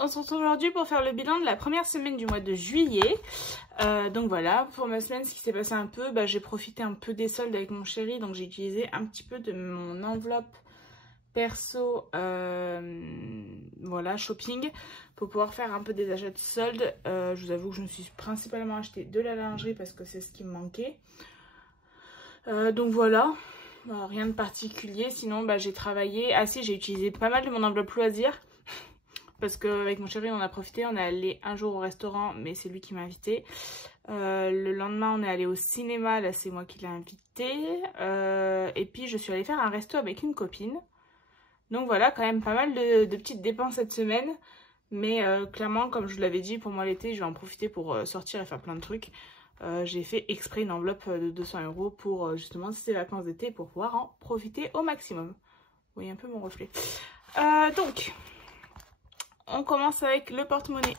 on se retrouve aujourd'hui pour faire le bilan de la première semaine du mois de juillet. Donc voilà, pour ma semaine, ce qui s'est passé un peu, j'ai profité un peu des soldes avec mon chéri. Donc j'ai utilisé un petit peu de mon enveloppe perso, voilà, shopping, pour pouvoir faire un peu des achats de soldes. Je vous avoue que je me suis principalement acheté de la lingerie parce que c'est ce qui me manquait. Donc voilà. Rien de particulier, sinon j'ai travaillé. Ah si, j'ai utilisé pas mal de mon enveloppe loisir parce qu'avec mon chéri on a profité, on est allé un jour au restaurant mais c'est lui qui m'a invité. Le lendemain on est allé au cinéma, là c'est moi qui l'ai invité. Et puis je suis allée faire un resto avec une copine. Donc voilà, quand même pas mal de petites dépenses cette semaine. Mais clairement, comme je vous l'avais dit, pour moi l'été je vais en profiter pour sortir et faire plein de trucs. J'ai fait exprès une enveloppe de 200 € pour justement ces vacances d'été pour pouvoir en profiter au maximum. Vous voyez un peu mon reflet. Donc, on commence avec le porte-monnaie.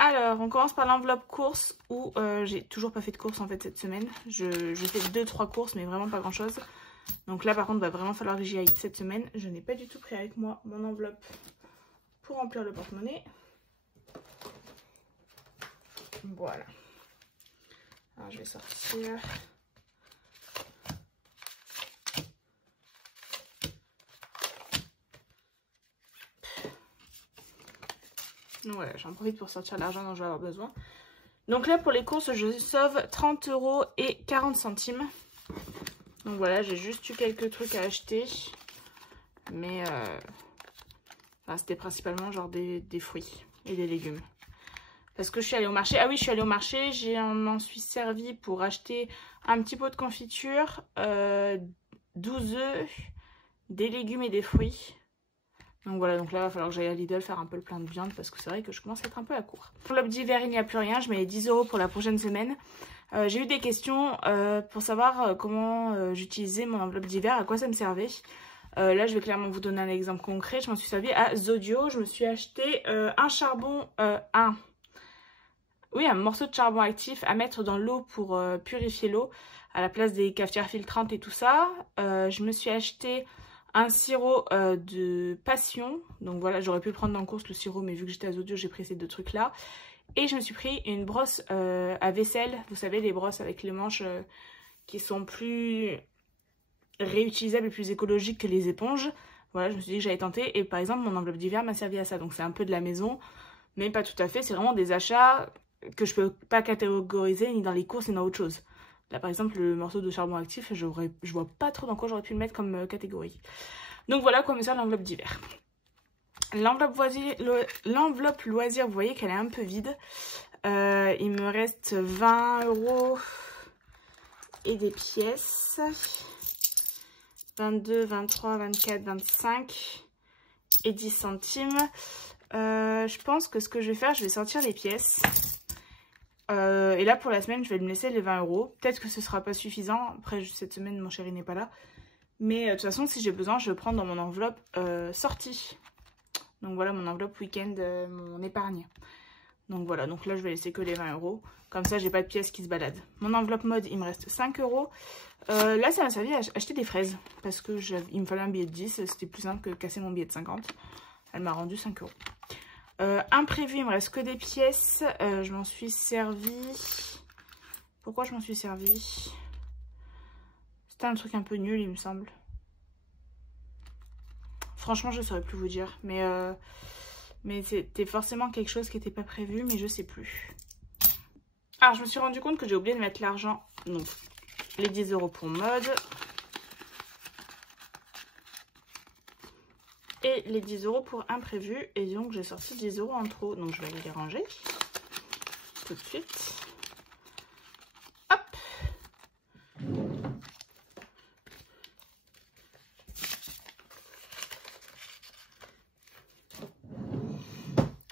Alors, on commence par l'enveloppe courses où j'ai toujours pas fait de courses en fait cette semaine. Je fais 2-3 courses mais vraiment pas grand chose. Donc là par contre, va vraiment falloir que j'y aille cette semaine. Je n'ai pas du tout pris avec moi mon enveloppe pour remplir le porte-monnaie. Voilà. Alors je vais sortir. Donc voilà, j'en profite pour sortir l'argent dont je vais avoir besoin. Donc là pour les courses, je sauve 30 € et 40 centimes. Donc voilà, j'ai juste eu quelques trucs à acheter. Mais c'était principalement genre des fruits et des légumes. Parce que je suis allée au marché. Ah oui, je suis allée au marché. M'en suis servi pour acheter un petit pot de confiture, 12 œufs, des légumes et des fruits. Donc voilà, donc là, il va falloir que j'aille à Lidl faire un peu le plein de viande parce que c'est vrai que je commence à être un peu à court. Pour l'enveloppe d'hiver, il n'y a plus rien. Je mets les 10 € pour la prochaine semaine. J'ai eu des questions pour savoir comment j'utilisais mon enveloppe d'hiver, à quoi ça me servait. Là, je vais clairement vous donner un exemple concret. Je m'en suis servi à Zodio. Je me suis acheté un charbon, un morceau de charbon actif à mettre dans l'eau pour purifier l'eau à la place des cafetières filtrantes et tout ça. Je me suis acheté un sirop de passion. Donc voilà, j'aurais pu le prendre dans le course le sirop, mais vu que j'étais à Zodio, j'ai pris ces deux trucs là. Et je me suis pris une brosse à vaisselle. Vous savez, les brosses avec les manches qui sont plus réutilisables et plus écologiques que les éponges. Voilà, je me suis dit que j'allais tenter. Et par exemple, mon enveloppe d'hiver m'a servi à ça. Donc c'est un peu de la maison, mais pas tout à fait. C'est vraiment des achats que je peux pas catégoriser ni dans les courses ni dans autre chose. Là par exemple le morceau de charbon actif, je vois pas trop dans quoi j'aurais pu le mettre comme catégorie. Donc voilà quoi me sert l'enveloppe d'hiver. L'enveloppe loisir, vous voyez qu'elle est un peu vide. Il me reste 20 € et des pièces. 22, 23, 24, 25 et 10 centimes. Je pense que ce que je vais faire, je vais sortir les pièces. Et là pour la semaine je vais me laisser les 20 €. Peut-être que ce sera pas suffisant. Après cette semaine mon chéri n'est pas là. Mais de toute façon si j'ai besoin je vais prendre dans mon enveloppe sortie. Donc voilà mon enveloppe week-end, mon épargne. Donc voilà, donc là je vais laisser que les 20 €. Comme ça j'ai pas de pièces qui se baladent. Mon enveloppe mode il me reste 5 €. Là ça m'a servi à acheter des fraises. Parce que il me fallait un billet de 10. C'était plus simple que casser mon billet de 50. Elle m'a rendu 5 €. Imprévu, il me reste que des pièces. Je m'en suis servi. Pourquoi je m'en suis servi? C'était un truc un peu nul, il me semble. Franchement, je ne saurais plus vous dire. Mais c'était forcément quelque chose qui n'était pas prévu, mais je sais plus. Alors, je me suis rendu compte que j'ai oublié de mettre l'argent. Donc, les 10 € pour mode. Et les 10 € pour imprévu. Et donc j'ai sorti 10 € en trop. Donc je vais aller les ranger. Tout de suite. Hop.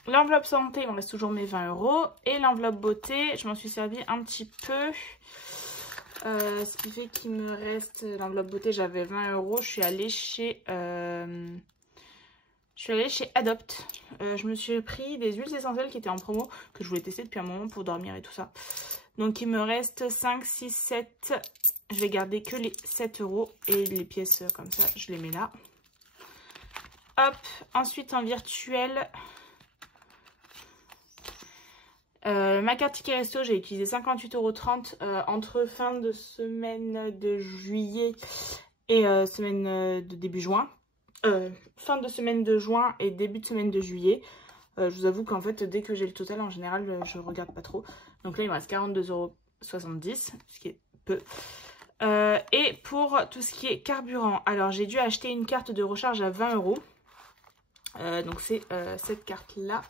L'enveloppe santé, il me reste toujours mes 20 €. Et l'enveloppe beauté, je m'en suis servi un petit peu. Ce qui fait qu'il me reste... L'enveloppe beauté, j'avais 20 €. Je suis allée chez Adopt. Je me suis pris des huiles essentielles qui étaient en promo, que je voulais tester depuis un moment pour dormir et tout ça. Donc il me reste 5, 6, 7. Je vais garder que les 7 € et les pièces comme ça, je les mets là. Hop, ensuite en virtuel, Ma carte ticket resto, j'ai utilisé 58,30 € entre fin de semaine de juillet et semaine de début juin. Fin de semaine de juin et début de semaine de juillet. Je vous avoue qu'en fait, dès que j'ai le total, en général, je regarde pas trop. Donc là, il me reste 42,70 €, ce qui est peu. Et pour tout ce qui est carburant, alors j'ai dû acheter une carte de recharge à 20 €. Donc c'est cette carte-là.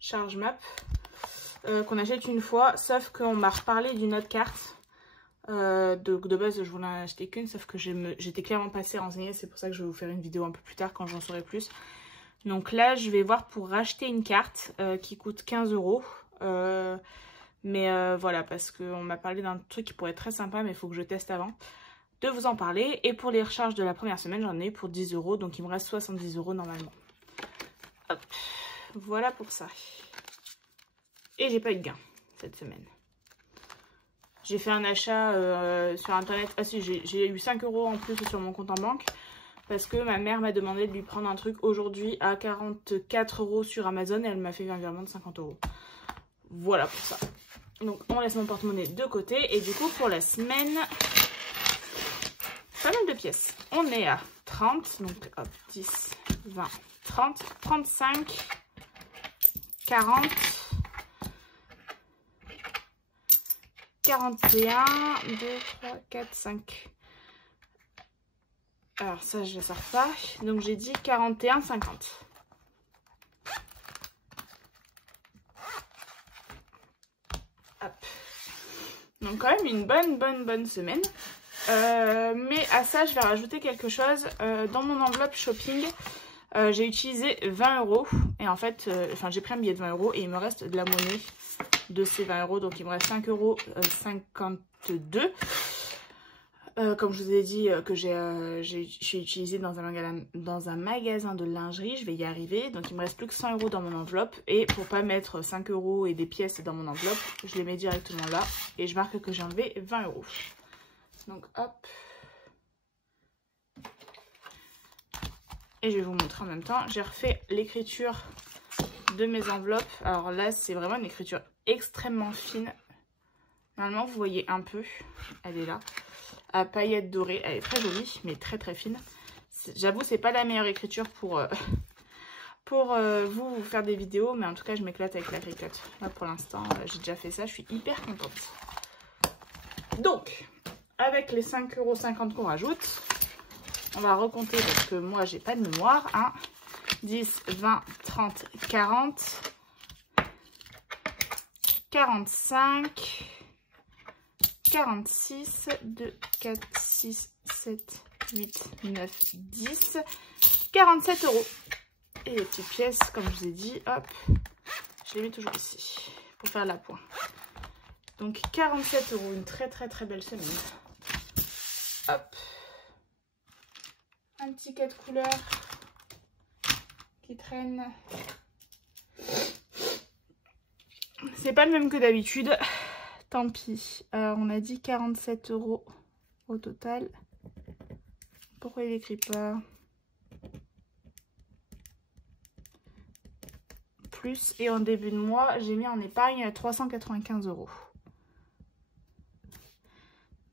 Charge Map. Qu'on achète une fois, sauf qu'on m'a reparlé d'une autre carte. De base je voulais en acheter qu'une, sauf que j'étais clairement pas assez renseignée, c'est pour ça que je vais vous faire une vidéo un peu plus tard quand j'en saurai plus. Donc là je vais voir pour racheter une carte qui coûte 15 €, mais voilà, parce qu'on m'a parlé d'un truc qui pourrait être très sympa, mais il faut que je teste avant de vous en parler. Et pour les recharges de la première semaine, j'en ai eu pour 10 €, donc il me reste 70 € normalement. Hop, voilà pour ça. Et j'ai pas eu de gain cette semaine. J'ai fait un achat sur internet. Ah si, j'ai eu 5 € en plus sur mon compte en banque. Parce que ma mère m'a demandé de lui prendre un truc aujourd'hui à 44 € sur Amazon. Et elle m'a fait un virement de 50 €. Voilà pour ça. Donc on laisse mon porte-monnaie de côté. Et du coup pour la semaine, pas mal de pièces. On est à 30. Donc hop, 10, 20, 30, 35, 40... 41, 2, 3, 4, 5. Alors ça je ne sors pas. Donc j'ai dit 41, 50. Hop. Donc quand même une bonne semaine. Mais à ça je vais rajouter quelque chose. Dans mon enveloppe shopping, j'ai utilisé 20 €. Et en fait, j'ai pris un billet de 20 € et il me reste de la monnaie de ces 20 €, donc il me reste 5,52 €. Comme je vous ai dit que j'ai utilisé dans un magasin de lingerie, je vais y arriver. Donc il me reste plus que 100 € dans mon enveloppe. Et pour pas mettre 5 € et des pièces dans mon enveloppe, je les mets directement là. Et je marque que j'ai enlevé 20 €. Donc hop. Et je vais vous montrer en même temps. J'ai refait l'écriture de mes enveloppes. Alors là, c'est vraiment une écriture extrêmement fine. Normalement, vous voyez un peu. Elle est là. À paillettes dorées. Elle est très jolie, mais très fine. J'avoue, c'est pas la meilleure écriture pour vous faire des vidéos. Mais en tout cas, je m'éclate avec la Cricut. Là, pour l'instant, j'ai déjà fait ça. Je suis hyper contente. Donc, avec les 5,50 € qu'on rajoute, on va recompter parce que moi, j'ai pas de mémoire. 1, 10, 20, 30, 40... 45, 46, 2, 4, 6, 7, 8, 9, 10, 47 €. Et les petites pièces, comme je vous ai dit, hop, je les mets toujours ici pour faire la pointe. Donc 47 €, une très belle semaine. Hop, un ticket de couleur qui traîne. C'est pas le même que d'habitude. Tant pis. Alors, on a dit 47 € au total. Pourquoi il n'écrit pas? Plus. Et en début de mois, j'ai mis en épargne 395 €.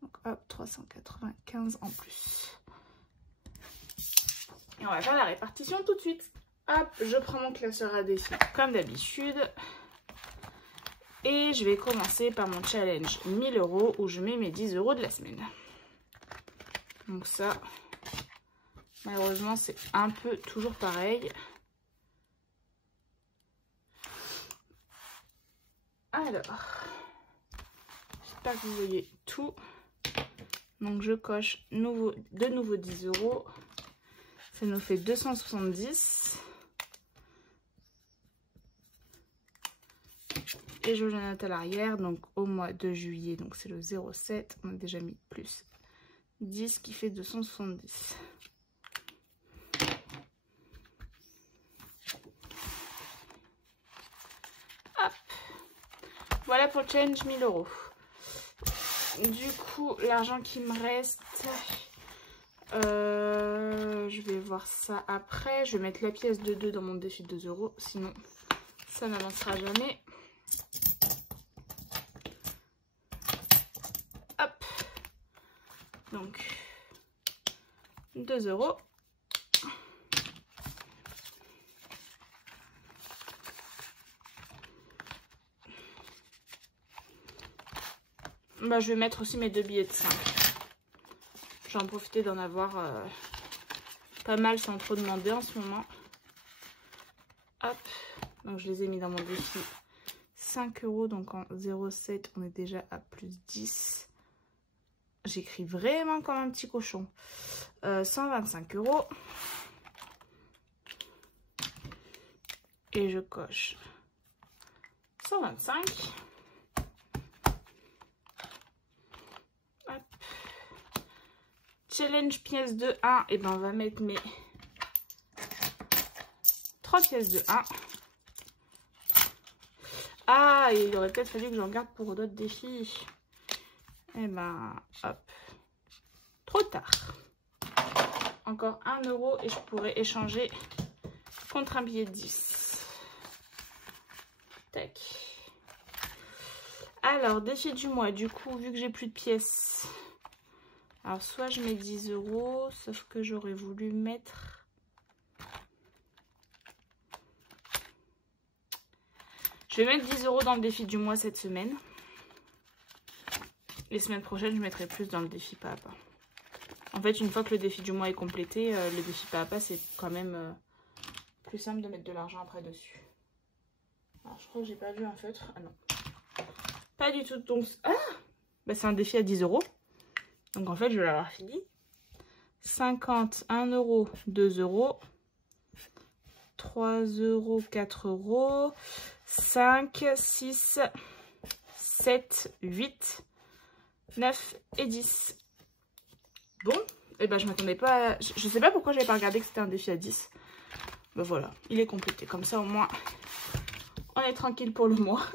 Donc, hop, 395 en plus. Et on va faire la répartition tout de suite. Hop, je prends mon classeur à défi comme d'habitude. Et je vais commencer par mon challenge 1000 € où je mets mes 10 € de la semaine. Donc ça, malheureusement, c'est un peu toujours pareil. Alors, j'espère que vous voyez tout. Donc je coche de nouveau 10 €. Ça nous fait 270. Et je le note à l'arrière, donc au mois de juillet, donc c'est le 07, on a déjà mis plus 10 qui fait 270. Hop. Voilà pour le challenge 1000 €. Du coup, l'argent qui me reste, je vais voir ça après. Je vais mettre la pièce de 2 dans mon défi de 2 €, sinon Ça n'avancera jamais. Hop. Donc, 2 €. Bah, je vais mettre aussi mes 2 billets de 5. Je vais en profiter d'en avoir pas mal sans trop demander en ce moment. Hop. Donc, je les ai mis dans mon défi. 5 €. Donc, en 0,7, on est déjà à plus 10. J'écris vraiment comme un petit cochon. 125 €. Et je coche 125. Hop. Challenge pièce de 1. Et ben on va mettre mes 3 pièces de 1. Ah, il aurait peut-être fallu que j'en garde pour d'autres défis. Et ben hop. Trop tard. Encore 1 € et je pourrais échanger contre un billet de 10. Tac. Alors, défi du mois. Du coup, vu que j'ai plus de pièces. Alors, soit je mets 10 €, sauf que j'aurais voulu mettre... Je vais mettre 10 € dans le défi du mois cette semaine. Les semaines prochaines, je mettrai plus dans le défi pas à pas. En fait, une fois que le défi du mois est complété, le défi pas à pas, c'est quand même plus simple de mettre de l'argent après dessus. Alors, je crois que j'ai pas vu un feutre. Ah non. Pas du tout. Donc, ah bah, c'est un défi à 10 €. Donc, en fait, je vais l'avoir fini. 50, 1 €, 2 €. 3 €, 4 €. 5, 6, 7, 8, 9 et 10. Bon, et ben je m'attendais pas à... Je sais pas pourquoi j'avais pas regardé que c'était un défi à 10. Ben voilà, il est complété. Comme ça, au moins, on est tranquille pour le mois.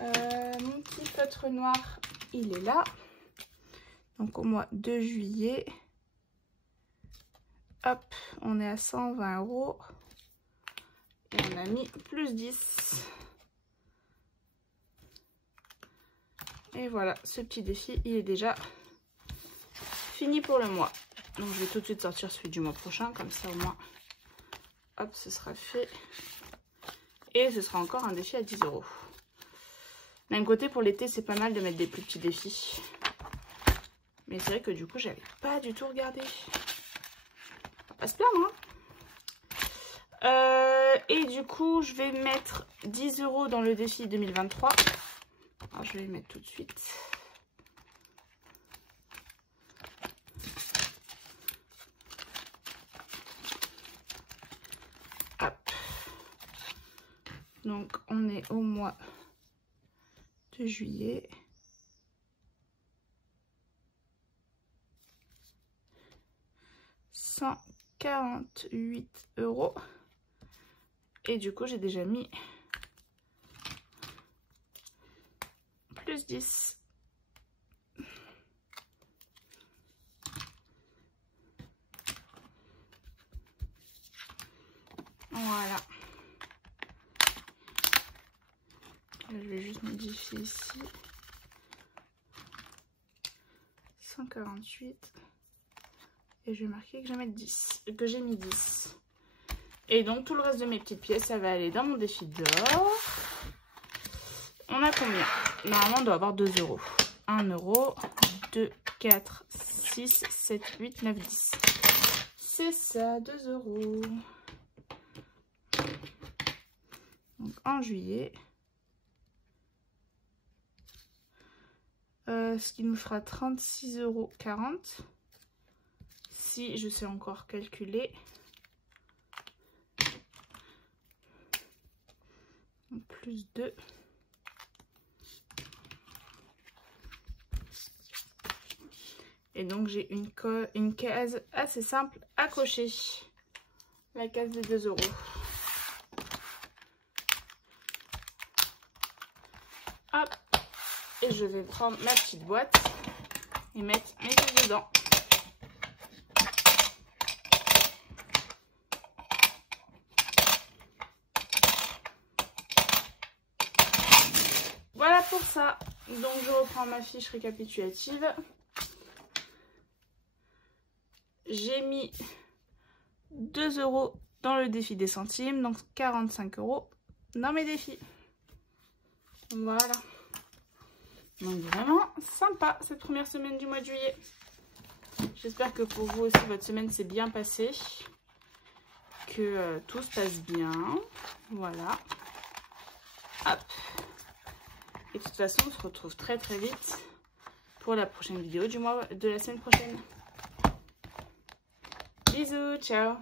Mon petit feutre noir, il est là. Donc, au mois de juillet. Hop, on est à 120 €. Et on a mis plus 10. Et voilà, ce petit défi, il est déjà fini pour le mois. Donc, je vais tout de suite sortir celui du mois prochain. Comme ça, au moins, hop, ce sera fait. Et ce sera encore un défi à 10 €. D'un côté, pour l'été, c'est pas mal de mettre des plus petits défis. Mais c'est vrai que du coup, j'avais pas du tout regardé. On va pas se plaindre, hein. Et du coup, je vais mettre 10 € dans le défi 2023. Alors, je vais le mettre tout de suite. Hop. Donc, on est au mois de juillet. €148. Et du coup, j'ai déjà mis plus 10. Voilà. Je vais juste modifier ici. 148. Et je vais marquer que je vais mettre 10. Que j'ai mis 10. Et donc, tout le reste de mes petites pièces, ça va aller dans mon défi d'or. On a combien? Normalement, on doit avoir 2 €. 1 €, 2, 4, 6, 7, 8, 9, 10. C'est ça, 2 €. Donc, en juillet, ce qui nous fera 36,40 €. Si je sais encore calculer. Plus 2. Et donc, j'ai une case assez simple à cocher. La case des 2 €. Hop. Et je vais prendre ma petite boîte et mettre mes pièces dedans. pour ça. Donc je reprends ma fiche récapitulative. J'ai mis 2 € dans le défi des centimes, donc 45 € dans mes défis. Voilà. Donc vraiment sympa cette première semaine du mois de juillet. J'espère que pour vous aussi votre semaine s'est bien passée. Que tout se passe bien. Voilà. Hop. Et de toute façon on se retrouve très vite pour la prochaine vidéo de la semaine prochaine. Bisous, ciao.